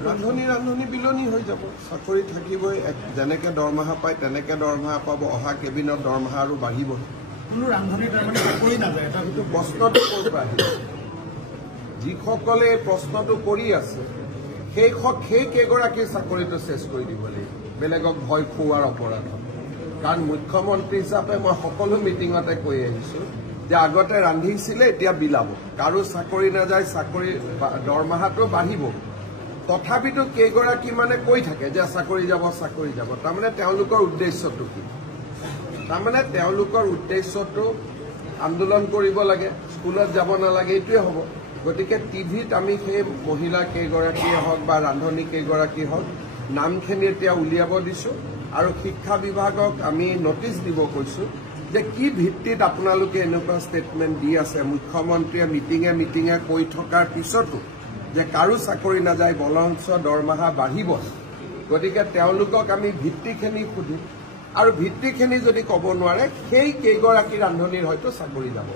ৰান্ধনি বিলনি হৈ যাব চাকৰি থাকিবই যেনেকে দৰমহা পায় তেনেকে দৰমহা পাব অহা কেবিনত দৰমহা আৰু বাঢ়িব প্ৰশ্নটো ক'ৰ পৰা আহিব যিসকলে প্ৰশ্নটো কৰি আছে সেই কেইগৰাকীৰ চাকৰিটো চেছ কৰি দিব লাগিব বেলেগক ভয় খুওৱাৰ অপৰাধ কাৰণ মুখ্যমন্ত্ৰী হিচাপে মই সকলো মিটিঙতে কৈ আহিছো যে আগতে ৰান্ধিছিলে এতিয়া বিলাব কাৰো চাকৰি নাযায় চাকৰি দৰমহাটো বাঢ়িব তথাপিতো কেইগৰাকী মানে কৈ থাকে যে চাকৰি যাব তাৰমানে তেওঁলোকৰ উদ্দেশ্যটো কি তাৰমানে তেওঁলোকৰ উদ্দেশ্যটো আন্দোলন কৰিব লাগে স্কুলত যাব নালাগে এইটোৱে হ'ব গতিকে টিভিত আমি সেই মহিলা কেইগৰাকীয়ে হওক বা ৰান্ধনি কেইগৰাকী হওক নামখিনি এতিয়া উলিয়াব দিছো আৰু শিক্ষা বিভাগক আমি নটিচ দিব কৈছো যে কি ভিত্তিত আপোনালোকে এনেকুৱা ষ্টেটমেণ্ট দি আছে মুখ্যমন্ত্ৰীয়ে মিটিঙে কৈ থকাৰ পিছতো যে কাৰো চাকৰি নাযায় বলঞ্চ দৰমহা বাঢ়িব গতিকে তেওঁলোকক আমি ভিত্তিখিনি সুধিম আৰু ভিত্তিখিনি যদি ক'ব নোৱাৰে সেই কেইগৰাকী ৰান্ধনিৰ হয়তো চাকৰি যাব